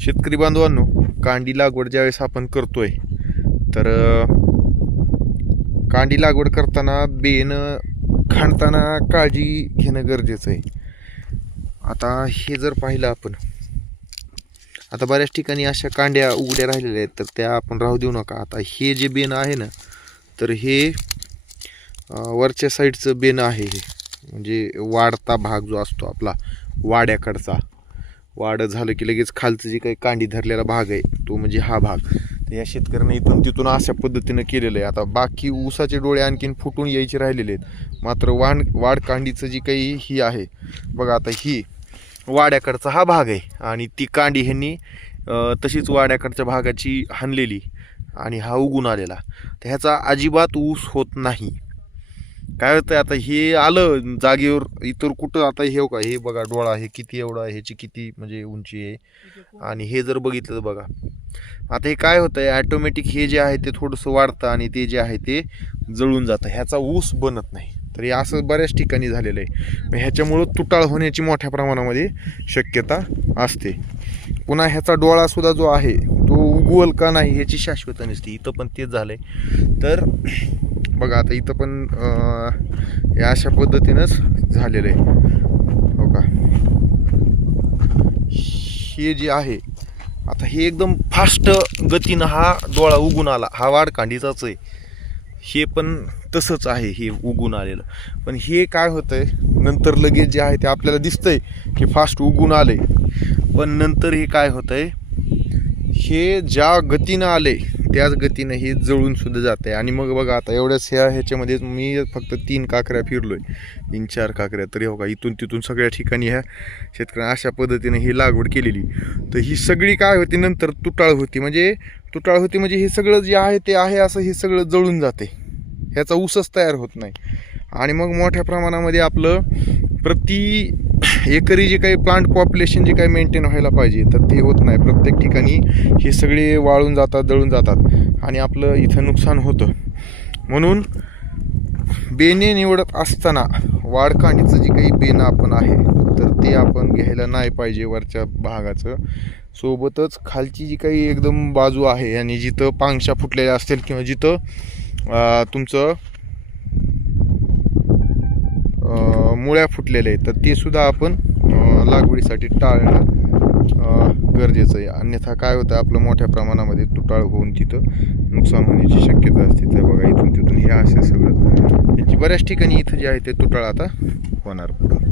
शेतकरी बांधवांनो कांडी लागवड ज्यावेळेस आपण करतोय तर कांडी लागवड करताना बेन खाणताना काळजी घेणं गरजेचं आहे. आता हे जर पाहिलं आपण आता बऱ्याच ठिकाणी अशा कांड्या उघड्या राहिलेल्या आहेत तर त्या आपण राहू देऊ नका. आता हे जे बेन आहे ना तर हे वरच्या साईडचं बेन आहे हे. म्हणजे वाढता भाग जो असतो आपला वाड्याकडचा. वाढ झालं की लगेच खालचं जे काही कांडी धरलेला भाग आहे तो म्हणजे हा भाग. तर या शेतकऱ्याने इथून तिथून अशा पद्धतीनं केलेलं आहे. आता बाकी ऊसाचे डोळे आणखीन फुटून यायचे राहिलेले आहेत. मात्र वाण वाढ कांडीचं जी काही ही आहे बघा आता ही वाड्याकडचा हा भाग आहे आणि ती कांडी ह्यांनी तशीच वाड्याकडच्या भागाची हाणलेली आणि हा उगून आलेला. तर ह्याचा अजिबात ऊस होत नाही. काय होतं आता हे आलं जागेवर इतर कुठं आता हे हो का हे बघा डोळा हे किती एवढा आहे, ह्याची किती म्हणजे उंची आहे? आणि हे जर बघितलं तर बघा. आता हे काय होतं आहे ॲटोमॅटिक हे जे आहे ते थोडंसं वाढतं आणि ते जे आहे ते जळून जातं. ह्याचा ऊस बनत नाही. तर हे असं बऱ्याच ठिकाणी झालेलं आहे. मग ह्याच्यामुळं तुटाळ होण्याची मोठ्या प्रमाणामध्ये शक्यता असते. पुन्हा ह्याचा डोळासुद्धा जो आहे तो उगवल का नाही ह्याची शाश्वत नसते. इथं पण तेच झालं आहे तर बघा आता इथं पण या हे अशा पद्धतीनंच झालेलं आहे. हो का? हे जे आहे आता हे एकदम फास्ट गतीनं हा डोळा उगून आला. हा वाडकांडीचाच आहे. हे पण तसंच आहे हे उगून आलेलं. पण हे काय होतंय नंतर लगेच जे आहे ते आपल्याला दिसतंय की फास्ट उगून आले पण नंतर हे काय होतंय हे ज्या गतीनं आले त्याच गतीनं ही जळून सुद्धा जात आहे आणि मग बघा आता एवढ्याच ह्या ह्याच्यामध्ये मी फक्त तीन काकऱ्या फिरलोय. तीन चार काकऱ्या तरी हो का इथून तिथून सगळ्या ठिकाणी ह्या शेतकऱ्यांना अशा पद्धतीने ही लागवड केलेली. तर ही सगळी काय होती नंतर तुटाळ होती. म्हणजे तुटाळ होती म्हणजे हे सगळं जे आहे ते आहे असं हे सगळं जळून जाते ह्याचा ऊसच तयार होत नाही. आणि मग मोठ्या प्रमाणामध्ये आपलं प्रति एकरी जे काही प्लांट पॉप्युलेशन जे काही मेंटेन व्हायला पाहिजे तर ते होत नाही. प्रत्येक ठिकाणी हे सगळे वाळून जातात दळून जातात आणि आपलं इथं नुकसान होतं. म्हणून बेने निवडत असताना वाढकांडीचं जे काही बेनं आपण आहे तर ते आपण घ्यायला नाही पाहिजे वरच्या भागाचं. सोबतच खालची जी काही एकदम बाजू आहे आणि जिथं पांगशा फुटलेल्या असतील किंवा जिथं तुमचं मुळ्या फुटलेल्या आहेत तर ते सुद्धा आपण लागवडीसाठी टाळणं गरजेचं आहे. अन्यथा काय होतं आपलं मोठ्या प्रमाणामध्ये तुटाळ होऊन तिथं नुकसान होण्याची शक्यता असते. तर बघा इथून तिथून हे असे सगळं याची बऱ्याच ठिकाणी इथं जे आहे ते तुटाळ आता होणार पुढं.